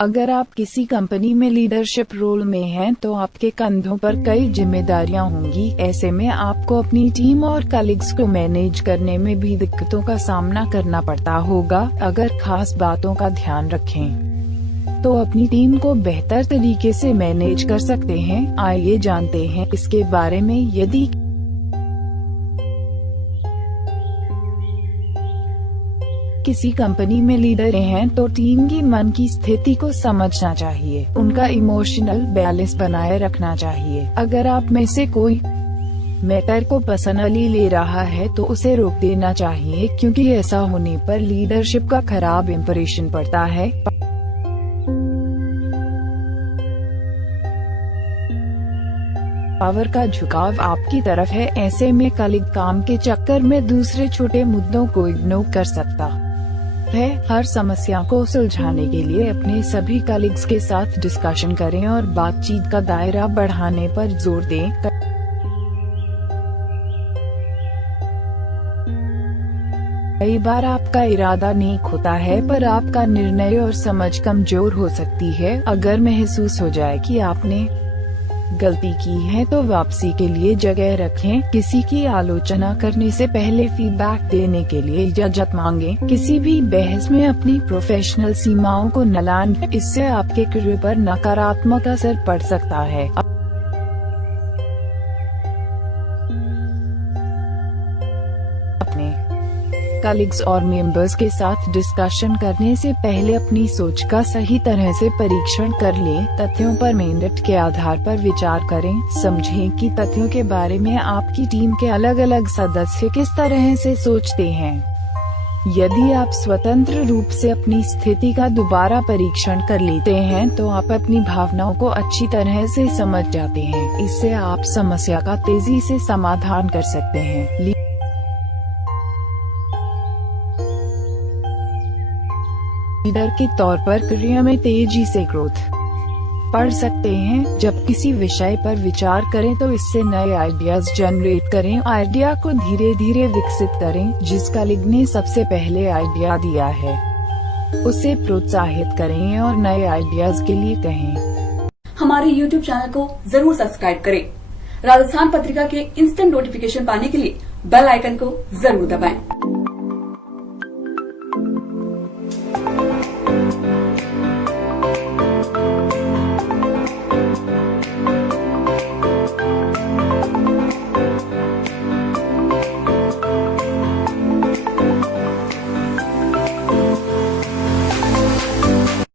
अगर आप किसी कंपनी में लीडरशिप रोल में हैं तो आपके कंधों पर कई जिम्मेदारियां होंगी। ऐसे में आपको अपनी टीम और कलीग्स को मैनेज करने में भी दिक्कतों का सामना करना पड़ता होगा। अगर खास बातों का ध्यान रखें तो अपनी टीम को बेहतर तरीके से मैनेज कर सकते हैं। आइए जानते हैं इसके बारे में। यदि किसी कंपनी में लीडर हैं तो टीम की मन की स्थिति को समझना चाहिए, उनका इमोशनल बैलेंस बनाए रखना चाहिए। अगर आप में से कोई मैटर को पर्सनली ले रहा है तो उसे रोक देना चाहिए, क्योंकि ऐसा होने पर लीडरशिप का खराब इंप्रेशन पड़ता है। पावर का झुकाव आपकी तरफ है। ऐसे में कलीग काम के चक्कर में दूसरे छोटे मुद्दों को इग्नोर कर सकता है। हर समस्या को सुलझाने के लिए अपने सभी कलीग्स के साथ डिस्कशन करें और बातचीत का दायरा बढ़ाने पर जोर दें। कई बार आपका इरादा नेक होता है, पर आपका निर्णय और समझ कमजोर हो सकती है। अगर महसूस हो जाए कि आपने गलती की है तो वापसी के लिए जगह रखें। किसी की आलोचना करने से पहले फीडबैक देने के लिए इजाजत मांगें। किसी भी बहस में अपनी प्रोफेशनल सीमाओं को न लाएं, इससे आपके करियर पर नकारात्मक असर पड़ सकता है। अपने कलीग्स और मेंबर्स के साथ डिस्कशन करने से पहले अपनी सोच का सही तरह से परीक्षण कर लें। तथ्यों पर मेरिट के आधार पर विचार करें। समझें कि तथ्यों के बारे में आपकी टीम के अलग अलग सदस्य किस तरह से सोचते हैं। यदि आप स्वतंत्र रूप से अपनी स्थिति का दोबारा परीक्षण कर लेते हैं तो आप अपनी भावनाओं को अच्छी तरह से समझ जाते हैं। इससे आप समस्या का तेजी से समाधान कर सकते हैं। लीडर के तौर पर करियर में तेजी से ग्रोथ पढ़ सकते हैं। जब किसी विषय पर विचार करें तो इससे नए आइडियाज जनरेट करें। आइडिया को धीरे धीरे विकसित करें। जिस कलीग ने सबसे पहले आइडिया दिया है उसे प्रोत्साहित करें और नए आइडियाज के लिए कहें। हमारे YouTube चैनल को जरूर सब्सक्राइब करें। राजस्थान पत्रिका के इंस्टेंट नोटिफिकेशन पाने के लिए बेल आइकन को जरूर दबाएं।